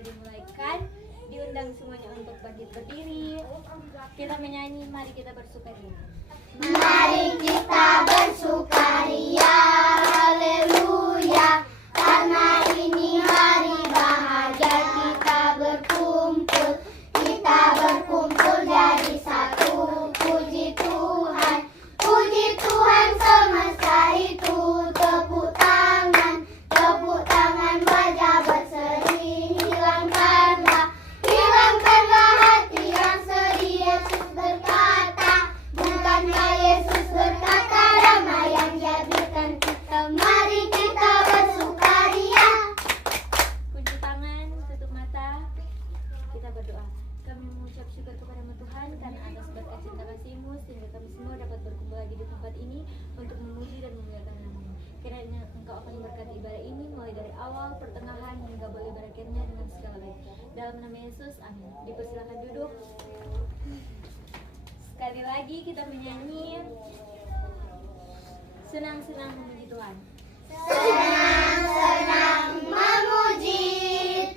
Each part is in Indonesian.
segera dimulaikan. Diundang semuanya untuk berdiri. Kita menyanyi, mari kita bersukaria. Mari kita bersukaria, haleluya, karena ini hari bahagia. Kita berkumpul jadi satu. Puji Tuhan semesta itu. Tepuk tangan wajah berseri. Hilangkanlah hati yang sedih. Yesus berkata, bukankah Yesus berkata, damai yang jadikan kita. Mari kita bersukaria. Kunci tangan, tutup mata. Kita berdoa. Kami mengucap syukur kepada-Mu Tuhan karena atas berkat cinta kasih-Mu sehingga kami semua dapat berkumpul lagi di tempat ini untuk memuji dan memuliakan nama-Mu. Kiranya Engkau akan memberkati ibadah ini mulai dari awal, pertengahan hingga boleh berakhirnya dengan segala baik. Dalam nama Yesus, amin. Dipersilakan duduk. Sekali lagi kita menyanyi senang-senang memuji Tuhan. Senang-senang memuji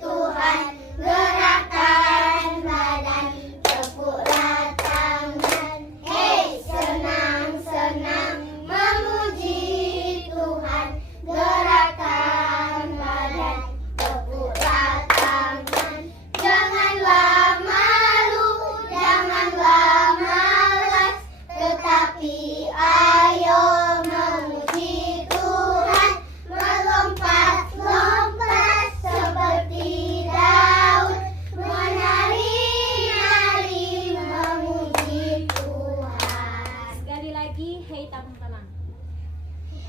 Tuhan. Gerakan badan, tepuklah tangan. Hey, senang-senang memuji Tuhan. Gerakan badan, tepuklah tangan. Janganlah malu, janganlah malas, tetapi ayo memuji Tuhan. Melompat-lompat seperti Daud, menari-nari memuji Tuhan. Sekali lagi, hei tamang-tamang.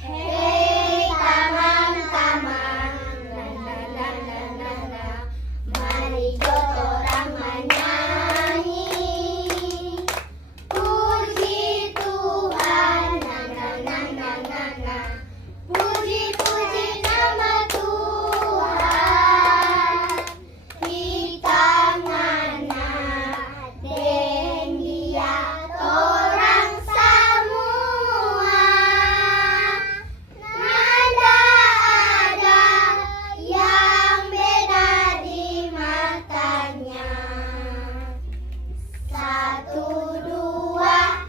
Hei tamang-tamang, mari jotorang menyanyi. Puji Tuhan, puji-puji nama Tuhan. Kita ngana den dia orang semua. Nada ada yang beda di matanya. Satu, dua,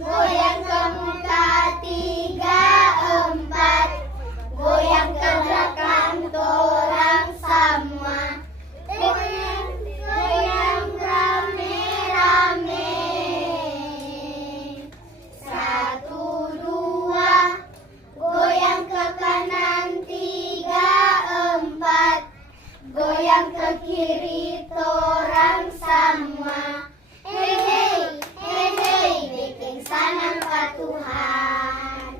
goyang ke muka, tiga, empat, goyang ke belakang, torang semua. Goyang rame-rame. Satu, dua, goyang ke kanan, tiga, empat, goyang ke kiri, torang semua. Hei, bikin senang Pak Tuhan.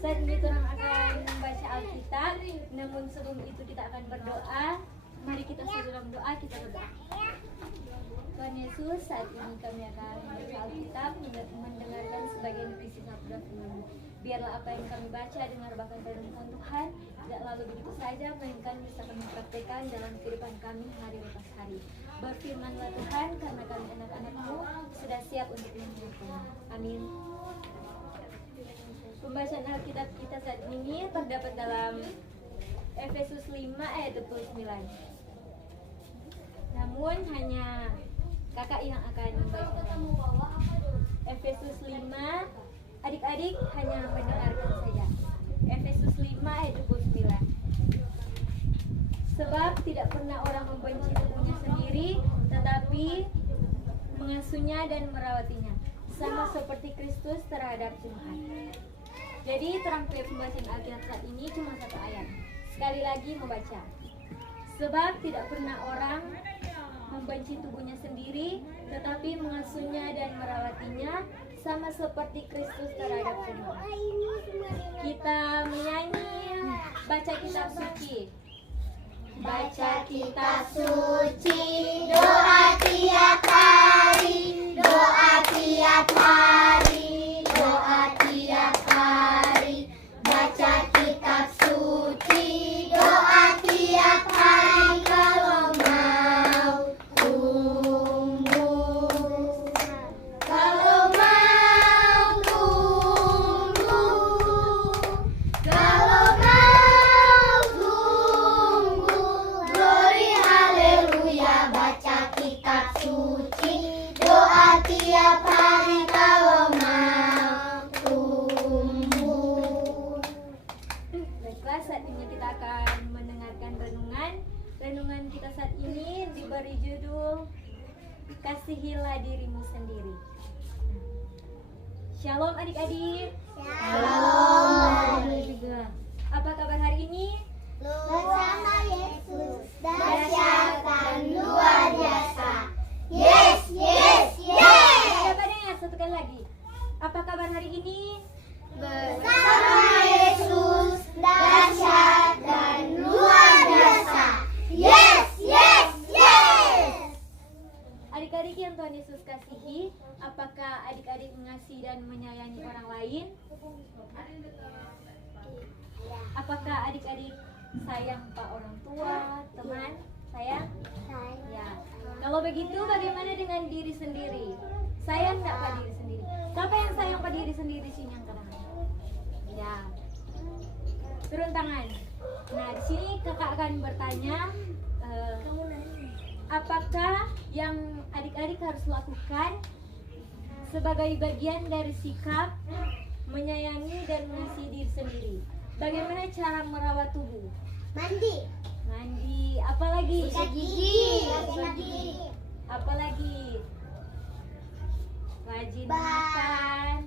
Saat ini orang akan membaca Alkitab. Namun sebelum itu kita akan berdoa. Mari kita sebelum doa kita berdoa. Tuhan Yesus, saat ini kami akan membaca Alkitab, mendengarkan sebagian isi sabda firman-Mu. Biarlah apa yang kami baca, dengar bahkan firman Tuhan tidak lalu begitu saja, melainkan bisa kami praktekkan dalam kehidupan kami hari lepas hari. Berfirmanlah Tuhan, karena kami anak-anak-Mu sudah siap untuk mendengarkan. Amin. Pembacaan Alkitab kita saat ini terdapat dalam Efesus 5 ayat 29. Namun hanya kakak yang akan membacakan. Efesus 5, adik-adik hanya mendengarkan saja. Efesus 5 ayat 29. Sebab tidak pernah orang membenci tubuhnya sendiri, tetapi mengasuhnya dan merawatinya, sama seperti Kristus terhadap Tuhan. Jadi terangkai pembacaan Alkitab saat ini cuma satu ayat. Sekali lagi membaca. Sebab tidak pernah orang membenci tubuhnya sendiri, tetapi mengasuhnya dan merawatinya, sama seperti Kristus terhadap Tuhan. Kita menyanyi baca kitab suci. Baca kitab suci, doa tiap hari, doa tiap hari, doa tiap hari. Baca kitab suci, doa tiap hari, kalau mau tumbuh. Kalau mau tumbuh, kalau mau tumbuh, glory haleluya. saat ini diberi judul Kasihilah Dirimu Sendiri. Shalom adik-adik. Shalom. Juga. Apa kabar hari ini? Bersama Yesus dahsyat dan luar biasa. Yes, yes, yes. Coba dengar satu kali lagi. Apa kabar hari ini? Bersama Yesus dahsyat dan luar biasa. Yes, yes, yes. Adik-adik yang Tuhan Yesus kasihi, apakah adik-adik mengasihi dan menyayangi orang lain? Apakah adik-adik sayang Pak orang tua, teman, sayang? Ya. Kalau begitu bagaimana dengan diri sendiri? Sayang nggak Pak diri sendiri? Siapa yang sayang Pak diri sendiri sini yang tangan? Ya. Turun tangan. Nah, di sini kakak akan bertanya, apakah yang adik-adik harus lakukan sebagai bagian dari sikap menyayangi dan mengasihi diri sendiri? Bagaimana cara merawat tubuh? Mandi. Mandi, apalagi? Sikat gigi. Apalagi? Rajin Bah.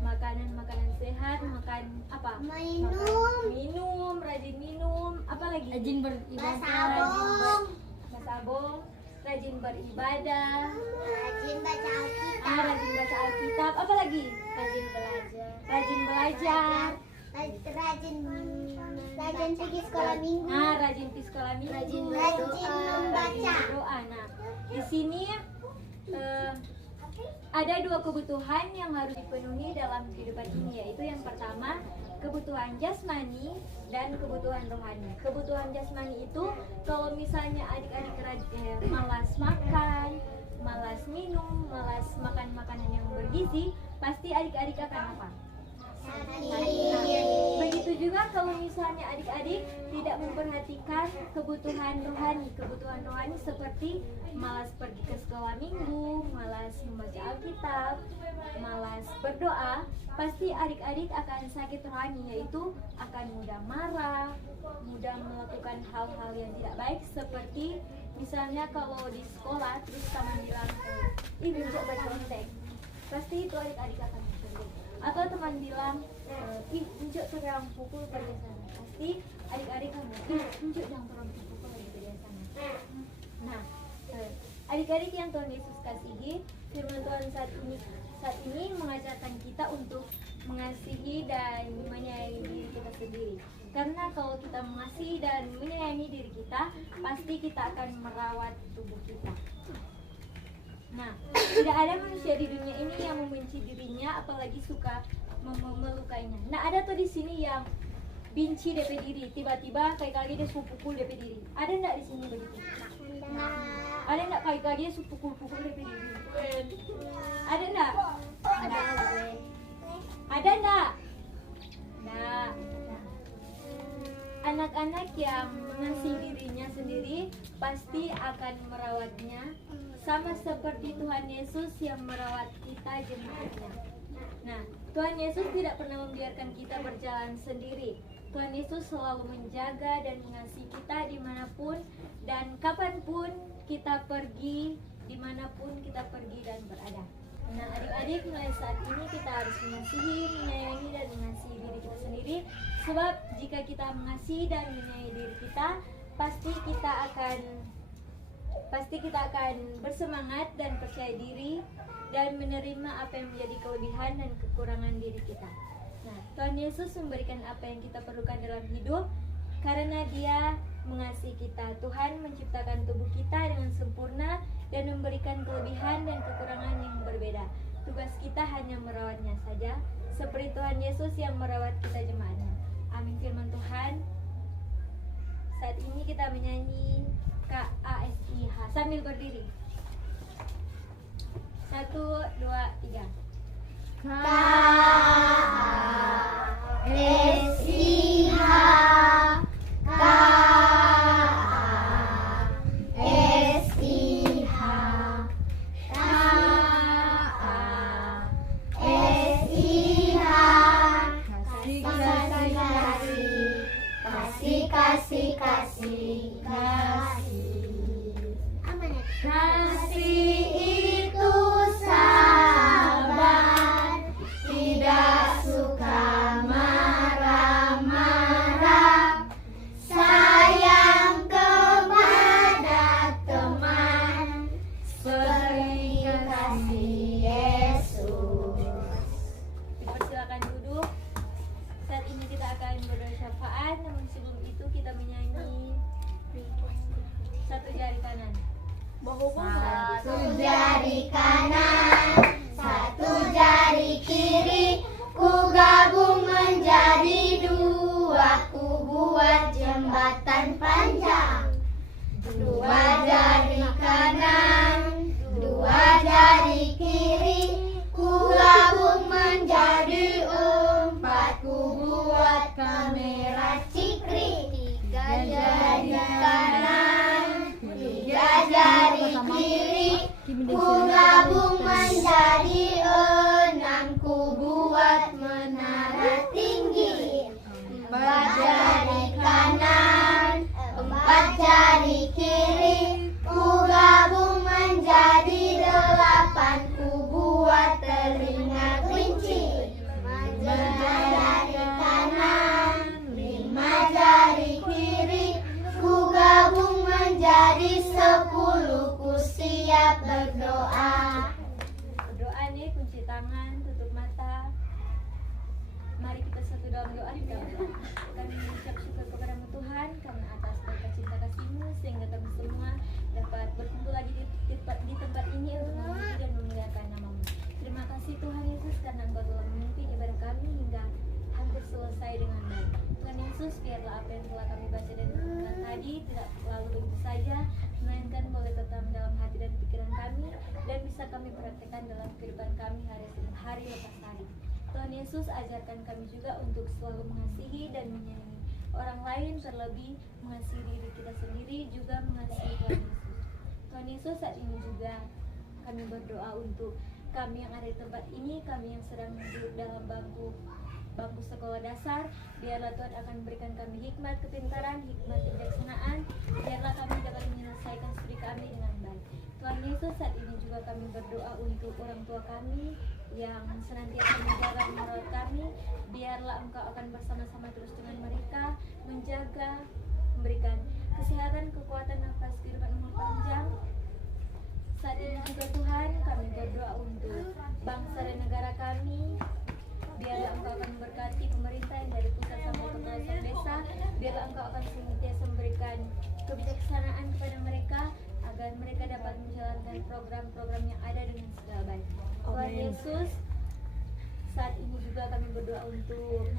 makan, makanan sehat, makan apa? Minum, rajin minum, apalagi? Rajin Bersabung. bersabung, rajin beribadah, Rajin baca Alkitab. rajin baca Alkitab, apalagi? Rajin belajar. Rajin pergi sekolah minggu. Nah, rajin pergi sekolah minggu, Rajin rajin membaca. berdoa. Nah, di sini ada dua kebutuhan yang harus dipenuhi dalam kehidupan ini, yaitu yang pertama kebutuhan jasmani dan kebutuhan rohani. Kebutuhan jasmani itu kalau misalnya adik-adik malas makan, malas minum, malas makan makanan yang bergizi, pasti adik-adik akan apa? Begitu juga kalau misalnya adik-adik tidak memperhatikan kebutuhan rohani seperti malas pergi ke sekolah minggu, malas membaca Alkitab, malas berdoa, pasti adik-adik akan sakit rohani, yaitu akan mudah marah, mudah melakukan hal-hal yang tidak baik, seperti misalnya kalau di sekolah terus teman bilang, ih besok baca teks, pasti itu adik-adik akan bersedih. Atau teman bilang, ih unjuk jangan pukul pada sana, pasti adik-adik kamu, ih unjuk jangan pukul pada sana. Nah, adik-adik yang Tuhan Yesus kasihi, firman Tuhan saat ini mengajarkan kita untuk mengasihi dan menyayangi diri kita sendiri. Karena kalau kita mengasihi dan menyayangi diri kita, pasti kita akan merawat tubuh kita. Nah, tidak ada manusia di dunia ini yang membenci dirinya, apalagi suka melukainya. Nah, ada tuh di sini yang benci DP diri, tiba-tiba kali dia suka pukul DP diri. Ada enggak di sini begitu? Ada enggak kali dia suka pukul DP diri? Ada enggak? Ada enggak? Nah, anak-anak yang mengasihi dirinya sendiri pasti akan merawatnya, sama seperti Tuhan Yesus yang merawat kita jemaatnya. Nah, Tuhan Yesus tidak pernah membiarkan kita berjalan sendiri. Tuhan Yesus selalu menjaga dan mengasihi kita dimanapun dan kapanpun kita pergi, dimanapun kita pergi dan berada. Nah, adik-adik, mulai saat ini kita harus mengasihi, menyayangi dan mengasihi diri kita sendiri. Sebab jika kita mengasihi dan menyayangi diri kita, pasti kita akan bersemangat dan percaya diri dan menerima apa yang menjadi kelebihan dan kekurangan diri kita. Nah, Tuhan Yesus memberikan apa yang kita perlukan dalam hidup karena Dia mengasihi kita. Tuhan menciptakan tubuh kita dengan sempurna dan memberikan kelebihan dan kekurangan yang berbeda. Tugas kita hanya merawatnya saja, seperti Tuhan Yesus yang merawat kita jemaatnya. Amin firman Tuhan. Saat ini kita menyanyi KASIH sambil berdiri. 1, 2, 3. KASIH, KASIH, KASIH, kasih, kasih, kasih, kasih. Kasih itu sabar, tidak suka marah-marah, sayang kepada teman, seperti kasih Yesus. Dipersilakan duduk. Saat ini kita akan berdoa syafaat, namun sebelum itu kita menyanyi satu jari kanan. Satu jari kanan, satu jari kiri, ku gabung menjadi dua, ku buat jembatan panjang. Dua jari kanan, dua jari kiri, ku gabung menjadi empat, ku buat kamera cikri. Tiga jari kanan, tiga jari kiri, ku gabung menjadi enam, ku buat menara tinggi. Empat jari kanan, empat jari kiri, ku gabung menjadi delapan, ku buat telinga kelinci. Lima jari kanan, lima jari kiri, ku gabung menjadi 10, ku siap berdoa. Berdoa nih, kunci tangan, tutup mata. Mari kita satu dalam doa di dalam doa. Kami mengucap syukur kepadamu Tuhan karena atas berkat cinta kasih-Mu sehingga kami semua dapat berkumpul lagi di tempat ini untuk memuji dan memuliakan nama-Mu. Terima kasih Tuhan Yesus karena Engkau telah memimpin ibadah kami hingga hampir selesai dengan baik. Tuhan Yesus, biarlah apa yang telah kami baca dan dengarkan tadi tidak selalu begitu saja, melainkan boleh tetap dalam hati dan pikiran kami dan bisa kami praktekkan dalam kehidupan kami hari lepas hari. Tuhan Yesus, ajarkan kami juga untuk selalu mengasihi dan menyayangi orang lain, terlebih mengasihi diri kita sendiri, juga mengasihi Tuhan Yesus. Tuhan Yesus, saat ini juga kami berdoa untuk kami yang ada di tempat ini, kami yang sedang duduk dalam bangku sekolah dasar. Biarlah Tuhan akan berikan kami hikmat kepintaran, hikmat kebijaksanaan. Biarlah kami dapat menyelesaikan studi kami dengan baik. Tuhan Yesus, saat ini juga kami berdoa untuk orang tua kami yang senantiasa menjaga dan merawat kami. Biarlah Engkau akan bersama-sama terus dengan mereka, menjaga, memberikan kesehatan, kekuatan, nafas kehidupan umur panjang. Saat ini juga Tuhan, kami berdoa untuk bangsa dan negara kami. Biarlah Engkau akan memberkati pemerintah yang dari pusat sampai ke pelosok desa. Biarlah Engkau akan senantiasa memberikan kebijaksanaan kepada mereka agar mereka dapat menjalankan program-program yang ada dengan segala baik. Tuhan Yesus, saat ini juga kami berdoa untuk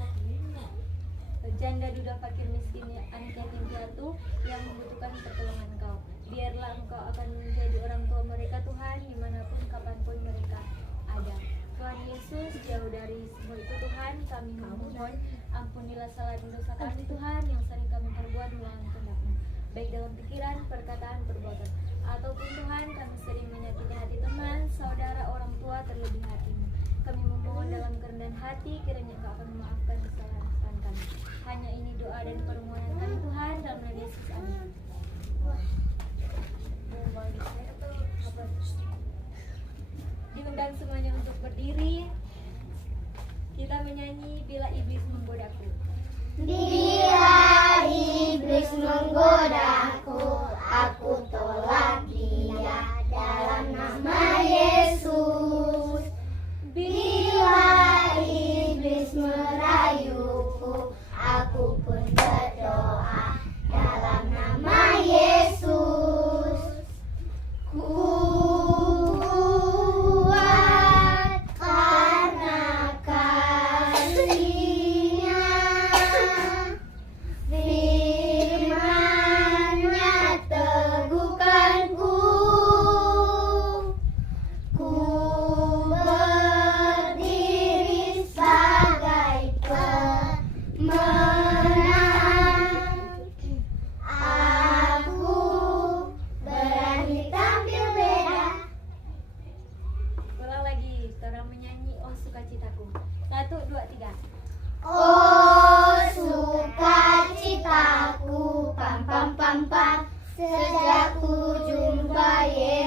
janda, duda, fakir, miskin, anak yatim piatu yang membutuhkan pertolongan Engkau. Biarlah Engkau akan menjadi orang tua mereka Tuhan, dimanapun kapanpun mereka ada. Tuhan Yesus, jauh dari semua itu Tuhan, kami memohon ampunilah salah dan dosa kami Tuhan yang sering kami perbuat melawan kehendak-Mu, baik dalam pikiran, perkataan, perbuatan, ataupun Tuhan kami sering menyakiti hati teman, saudara, orang tua, terlebih hati-Mu. Kami memohon dalam kerendahan hati, kiranya Engkau akan memaafkan kesalahan kami. Hanya ini doa dan permohonan kami Tuhan, dalam nama Yesus, amin. Diundang semuanya untuk berdiri. Kita menyanyi Bila Iblis Menggodaku. Bila iblis menggodaku, aku tolak dia dalam nama Yesus. Bila iblis merayuku, aku pun berdoa dalam nama Yesus. Kuat karena kasih-Nya, firman-Nya teguhkanku. Ku berdiri sebagai pemenang. Aku berani tampil beda. Ulang lagi, orang menyanyi Oh Sukacitaku. 1, 2, 3. Oh sukacitaku, pam pam pam pam, sejak ku jumpa Yesus.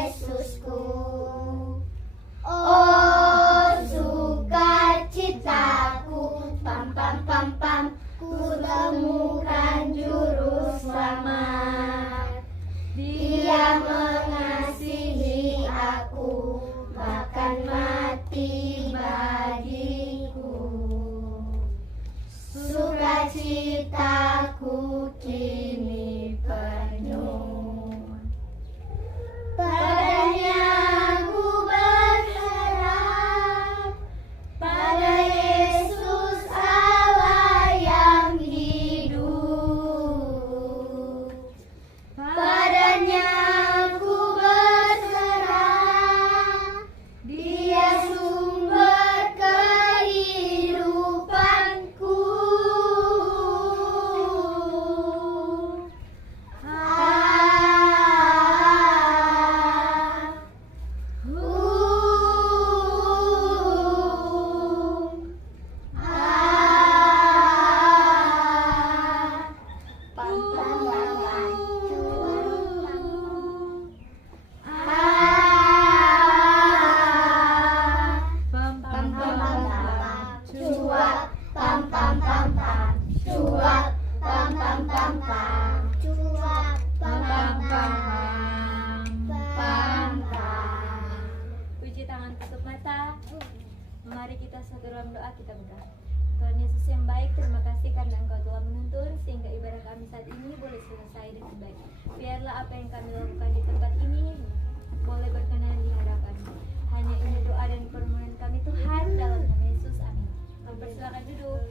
doa kita berdoa. Tuhan Yesus yang baik, terima kasih karena Engkau telah menuntun sehingga ibadah kami saat ini boleh selesai dengan baik. Biarlah apa yang kami lakukan di tempat ini boleh berkenan di hadapan-Mu. Hanya ini doa dan permohonan kami Tuhan, dalam nama Yesus, amin. Kami persilakan duduk.